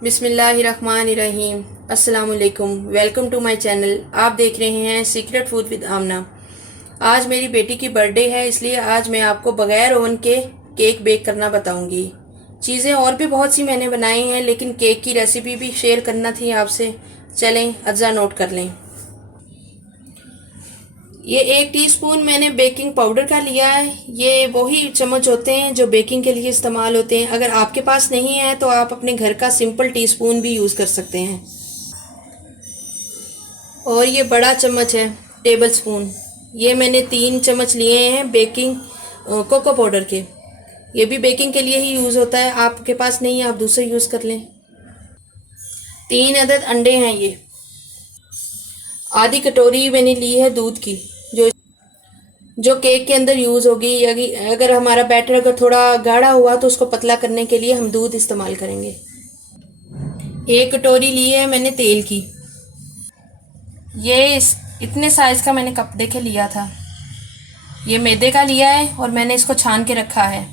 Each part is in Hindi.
बिस्मिल्लाहिर्रहमानिर्रहीम। अस्सलाम वालेकुम। Welcome to my channel. आप देख रहे हैं सीक्रेट फूड विद आमना। आज मेरी बेटी की बर्थडे है, इसलिए आज मैं आपको बगैर ओवन के केक बेक करना बताऊंगी। चीज़ें और भी बहुत सी मैंने बनाई हैं, लेकिन केक की रेसिपी भी शेयर करना थी आपसे। चलें अज्जा नोट कर लें। ये 1 टीस्पून मैंने बेकिंग पाउडर का लिया है। ये वही चम्मच होते हैं जो बेकिंग के लिए इस्तेमाल होते हैं। अगर आपके पास नहीं है तो आप अपने घर का सिंपल टीस्पून भी यूज़ कर सकते हैं। और ये बड़ा चम्मच है, टेबल स्पून। ये मैंने 3 चम्मच लिए हैं बेकिंग कोको पाउडर के। ये भी बेकिंग के लिए ही यूज़ होता है। आपके पास नहीं है आप दूसरे यूज़ कर लें। 3 अदद अंडे हैं ये। आधी कटोरी मैंने ली है दूध की, जो जो केक के अंदर यूज़ होगी। अगर हमारा बैटर अगर थोड़ा गाढ़ा हुआ तो उसको पतला करने के लिए हम दूध इस्तेमाल करेंगे। 1 कटोरी ली है मैंने तेल की। ये इतने साइज़ का मैंने कप देके लिया था। ये मैदे का लिया है और मैंने इसको छान के रखा है।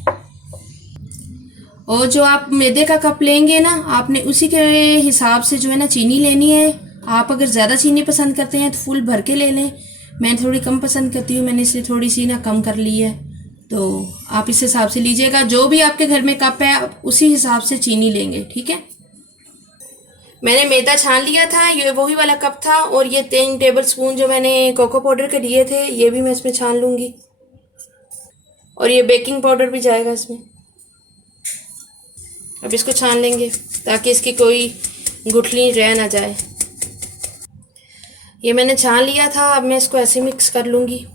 और जो आप मैदे का कप लेंगे ना, आपने उसी के हिसाब से जो है ना चीनी लेनी है। आप अगर ज़्यादा चीनी पसंद करते हैं तो फुल भर के ले लें। मैं थोड़ी कम पसंद करती हूँ, मैंने इसलिए थोड़ी सी ना कम कर ली है। तो आप इस हिसाब से लीजिएगा। जो भी आपके घर में कप है आप उसी हिसाब से चीनी लेंगे, ठीक है। मैंने मैदा छान लिया था, ये वही वाला कप था। और ये 3 टेबल स्पून जो मैंने कोको पाउडर के लिए थे, ये भी मैं इसमें छान लूँगी। और ये बेकिंग पाउडर भी जाएगा इसमें। अब इसको छान लेंगे ताकि इसकी कोई गुठली रह ना जाए। ये मैंने छान लिया था। अब मैं इसको ऐसे मिक्स कर लूँगी।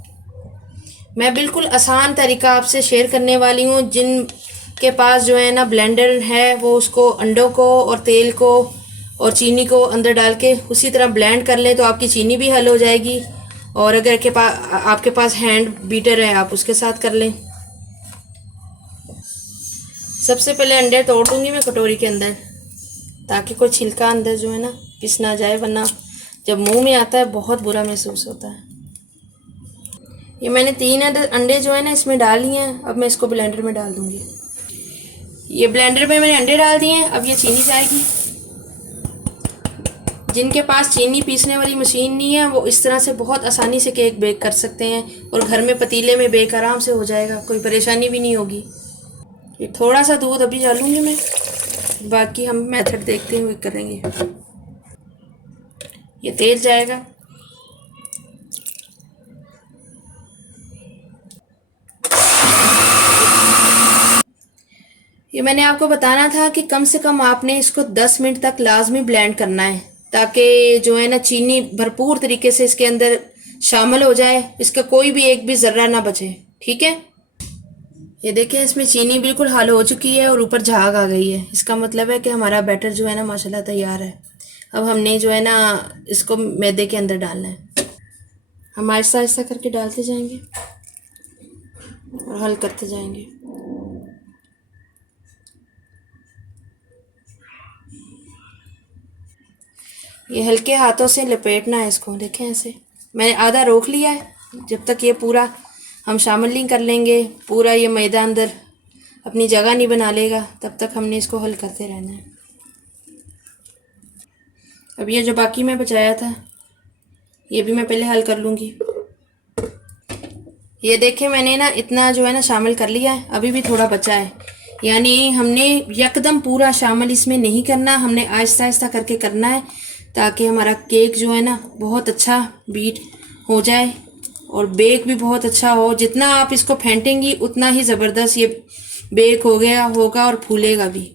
मैं बिल्कुल आसान तरीका आपसे शेयर करने वाली हूँ। जिन के पास जो है ना ब्लेंडर है, वो उसको अंडों को और तेल को और चीनी को अंदर डाल के उसी तरह ब्लेंड कर लें तो आपकी चीनी भी हल हो जाएगी। और अगर आपके पास हैंड बीटर है आप उसके साथ कर लें। सबसे पहले अंडे तोड़ दूँगी मैं कटोरी के अंदर, ताकि कोई छिलका अंदर जो है ना पिस ना जाए, वरना जब मुंह में आता है बहुत बुरा महसूस होता है। ये मैंने 3 अंडे जो है ना इसमें डाल लिए हैं। अब मैं इसको ब्लेंडर में डाल दूँगी। ये ब्लेंडर में मैंने अंडे डाल दिए हैं। अब ये चीनी जाएगी। जिनके पास चीनी पीसने वाली मशीन नहीं है, वो इस तरह से बहुत आसानी से केक बेक कर सकते हैं। और घर में पतीले में बेक आराम से हो जाएगा, कोई परेशानी भी नहीं होगी। ये थोड़ा सा दूध अभी डालूँगी मैं, बाकी हम मेथड देखते हुए करेंगे। ये तेल जाएगा। ये मैंने आपको बताना था कि कम से कम आपने इसको 10 मिनट तक लाजमी ब्लेंड करना है, ताकि जो है ना चीनी भरपूर तरीके से इसके अंदर शामिल हो जाए, इसका कोई भी एक भी ज़र्रा ना बचे, ठीक है। ये देखें इसमें चीनी बिल्कुल हल हो चुकी है और ऊपर झाग आ गई है। इसका मतलब है कि हमारा बैटर जो है ना माशाल्लाह तैयार है। अब हमने जो है ना इसको मैदे के अंदर डालना है। हम आहिस्ता आहिस्ता करके डालते जाएंगे और हल करते जाएंगे। ये हल्के हाथों से लपेटना है इसको। देखें ऐसे मैंने आधा रोक लिया है। जब तक ये पूरा हम शामिल नहीं कर लेंगे, पूरा ये मैदा अंदर अपनी जगह नहीं बना लेगा, तब तक हमने इसको हल करते रहना है। अब ये जो बाकी मैं बचाया था ये भी मैं पहले हल कर लूँगी। ये देखें मैंने ना इतना जो है ना शामिल कर लिया है, अभी भी थोड़ा बचा है। यानी हमने यकदम पूरा शामिल इसमें नहीं करना, हमने आहिस्ता आहिस्ता करके करना है, ताकि हमारा केक जो है ना बहुत अच्छा बीट हो जाए और बेक भी बहुत अच्छा हो। जितना आप इसको फेंटेंगी उतना ही ज़बरदस्त ये बेक हो गया होगा और फूलेगा भी।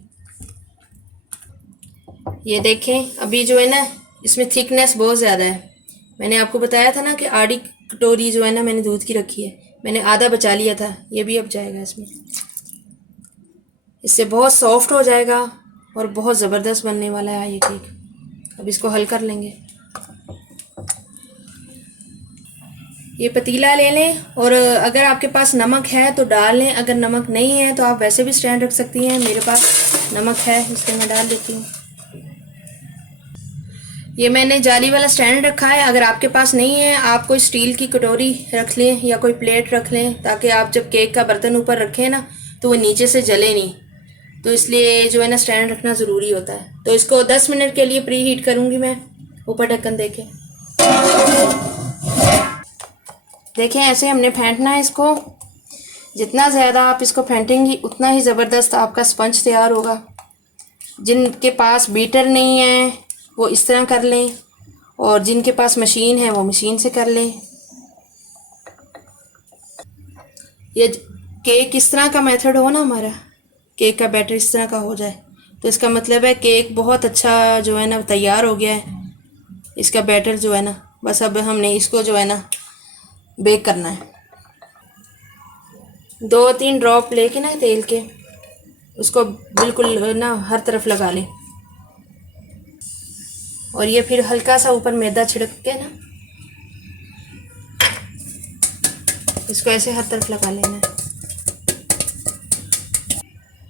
ये देखें अभी जो है ना इसमें थिकनेस बहुत ज़्यादा है। मैंने आपको बताया था ना कि आधी कटोरी जो है ना मैंने दूध की रखी है, मैंने आधा बचा लिया था। ये भी अब जाएगा इसमें। इससे बहुत सॉफ्ट हो जाएगा और बहुत ज़बरदस्त बनने वाला है ये केक। अब इसको हल कर लेंगे। ये पतीला ले लें और अगर आपके पास नमक है तो डाल लें, अगर नमक नहीं है तो आप वैसे भी स्टैंड रख सकती हैं। मेरे पास नमक है इसलिए मैं डाल देती हूँ। ये मैंने जाली वाला स्टैंड रखा है। अगर आपके पास नहीं है आप कोई स्टील की कटोरी रख लें या कोई प्लेट रख लें, ताकि आप जब केक का बर्तन ऊपर रखें ना तो वो नीचे से जले नहीं। तो इसलिए जो है ना स्टैंड रखना ज़रूरी होता है। तो इसको 10 मिनट के लिए प्री हीट करूँगी मैं ऊपर ढक्कन देके। देखें ऐसे हमने फेंटना है इसको। जितना ज़्यादा आप इसको फेंटेंगी उतना ही ज़बरदस्त आपका स्पंज तैयार होगा। जिनके पास बीटर नहीं है वो इस तरह कर लें, और जिनके पास मशीन है वो मशीन से कर लें। ये केक इस तरह का मेथड हो ना, हमारा केक का बैटर इस तरह का हो जाए, तो इसका मतलब है केक बहुत अच्छा जो है ना तैयार हो गया है। इसका बैटर जो है ना, बस अब हमने इसको जो है ना बेक करना है। 2-3 ड्रॉप लेके ना तेल के उसको बिल्कुल ना हर तरफ लगा लें, और ये फिर हल्का सा ऊपर मैदा छिड़क के ना इसको ऐसे हर तरफ लगा लेना है।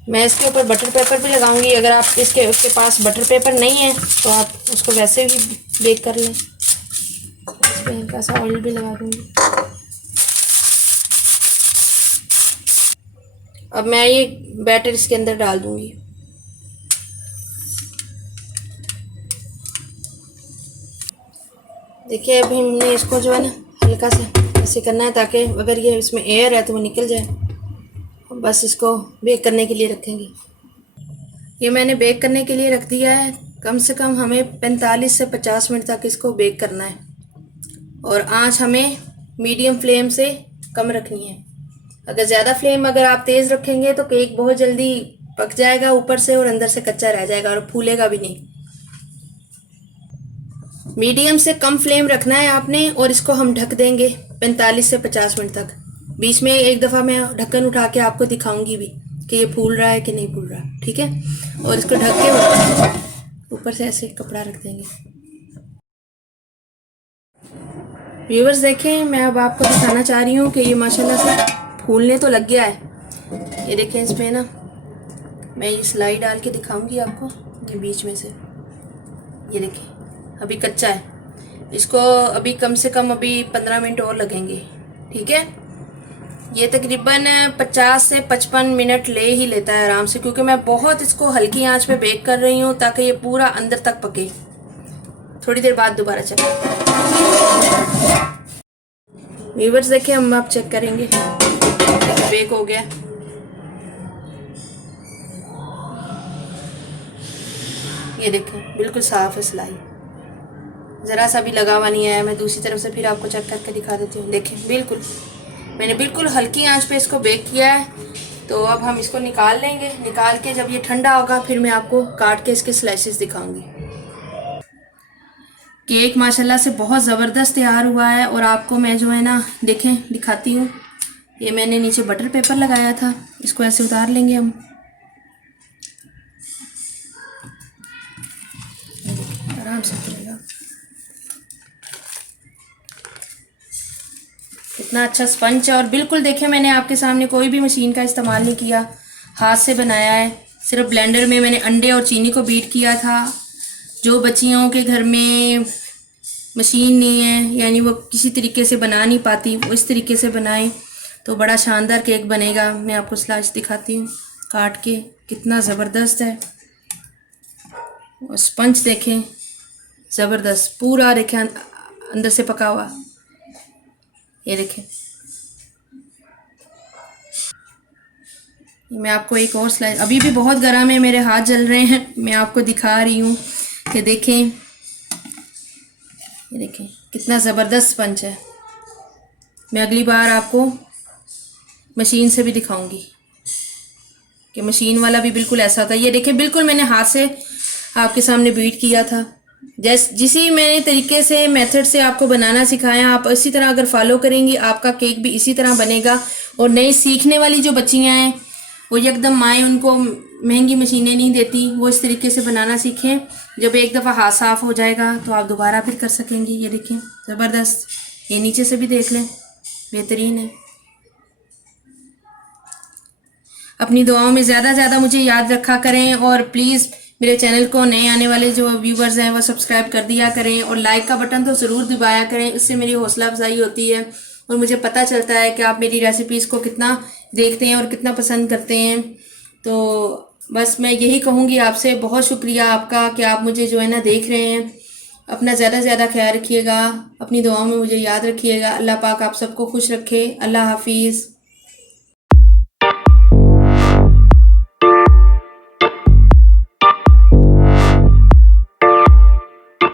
मैं इसके ऊपर बटर पेपर भी लगाऊंगी। अगर आप उसके पास बटर पेपर नहीं है तो आप उसको वैसे भी बेक कर लें। इस पर हल्का सा ऑयल भी लगा दूंगी। अब मैं ये बैटर इसके अंदर डाल दूंगी। देखिए अभी हमने इसको जो है ना हल्का सा ऐसे करना है ताकि अगर ये इसमें एयर है तो वो निकल जाए। बस इसको बेक करने के लिए रखेंगे। ये मैंने बेक करने के लिए रख दिया है। कम से कम हमें 45 से 50 मिनट तक इसको बेक करना है, और आंच हमें मीडियम फ्लेम से कम रखनी है। अगर ज़्यादा फ्लेम अगर आप तेज़ रखेंगे तो केक बहुत जल्दी पक जाएगा ऊपर से, और अंदर से कच्चा रह जाएगा और फूलेगा भी नहीं। मीडियम से कम फ्लेम रखना है आपने, और इसको हम ढक देंगे 45 से 50 मिनट तक। बीच में एक दफ़ा मैं ढक्कन उठा के आपको दिखाऊंगी भी कि ये फूल रहा है कि नहीं फूल रहा, ठीक है। और इसको ढक के ऊपर से ऐसे कपड़ा रख देंगे। व्यूअर्स देखें, मैं अब आपको दिखाना चाह रही हूँ कि ये माशाल्लाह से फूलने तो लग गया है। ये देखें इसमें ना मैं ये सिलाई डाल के दिखाऊंगी आपको। ये बीच में से ये देखें अभी कच्चा है। इसको अभी कम से कम अभी 15 मिनट और लगेंगे, ठीक है। ये तकरीबन 50 से 55 मिनट ले ही लेता है आराम से, क्योंकि मैं बहुत इसको हल्की आंच पे बेक कर रही हूँ ताकि ये पूरा अंदर तक पके। थोड़ी देर बाद दोबारा चलें। व्यूअर्स देखिए हम आप चेक करेंगे बेक हो गया। ये देखें बिल्कुल साफ़ है सिलाई, ज़रा सा भी लगा हुआ नहीं है। मैं दूसरी तरफ से फिर आपको चेक करके दिखा देती हूँ। देखें बिल्कुल मैंने बिल्कुल हल्की आंच पे इसको बेक किया है। तो अब हम इसको निकाल लेंगे। निकाल के जब ये ठंडा होगा फिर मैं आपको काट के इसके स्लाइसेस दिखाऊंगी। केक माशाल्लाह से बहुत ज़बरदस्त तैयार हुआ है, और आपको मैं जो है ना देखें दिखाती हूँ। ये मैंने नीचे बटर पेपर लगाया था, इसको ऐसे उतार लेंगे हम। आराम से चलेगा। कितना अच्छा स्पंज है, और बिल्कुल देखें मैंने आपके सामने कोई भी मशीन का इस्तेमाल नहीं किया, हाथ से बनाया है। सिर्फ ब्लेंडर में मैंने अंडे और चीनी को बीट किया था। जो बच्चियों के घर में मशीन नहीं है, यानी वो किसी तरीके से बना नहीं पाती, वो इस तरीके से बनाएं तो बड़ा शानदार केक बनेगा। मैं आपको स्लाइस दिखाती हूँ काट के, कितना ज़बरदस्त है। और स्पंज देखें ज़बरदस्त, पूरा देखें अंदर से पका हुआ। ये देखें, मैं आपको एक और स्लाइस, अभी भी बहुत गर्म है, मेरे हाथ जल रहे हैं, मैं आपको दिखा रही हूँ कि देखें। ये देखें कितना ज़बरदस्त स्पंज है। मैं अगली बार आपको मशीन से भी दिखाऊंगी कि मशीन वाला भी बिल्कुल ऐसा होता है। ये देखें बिल्कुल मैंने हाथ से आपके सामने बीट किया था। जिसी मैंने तरीके से मेथड से आपको बनाना सिखाया, आप इसी तरह अगर फॉलो करेंगी आपका केक भी इसी तरह बनेगा। और नई सीखने वाली जो बच्चियां हैं वो एकदम माएँ उनको महंगी मशीनें नहीं देती, वो इस तरीके से बनाना सीखें। जब एक दफ़ा हाथ साफ़ हो जाएगा तो आप दोबारा फिर कर सकेंगी। ये देखें ज़बरदस्त, ये नीचे से भी देख लें, बेहतरीन है। अपनी दुआओं में ज़्यादा ज़्यादा मुझे याद रखा करें, और प्लीज़ मेरे चैनल को नए आने वाले जो व्यूवर्स हैं वो सब्सक्राइब कर दिया करें, और लाइक का बटन तो ज़रूर दबाया करें। इससे मेरी हौसला अफजाई होती है और मुझे पता चलता है कि आप मेरी रेसिपीज़ को कितना देखते हैं और कितना पसंद करते हैं। तो बस मैं यही कहूँगी आपसे, बहुत शुक्रिया आपका कि आप मुझे जो है ना देख रहे हैं। अपना ज़्यादा से ज़्यादा ख्याल रखिएगा, अपनी दुआओं में मुझे याद रखिएगा। अल्लाह पाक आप सबको खुश रखे। अल्लाह हाफिज़।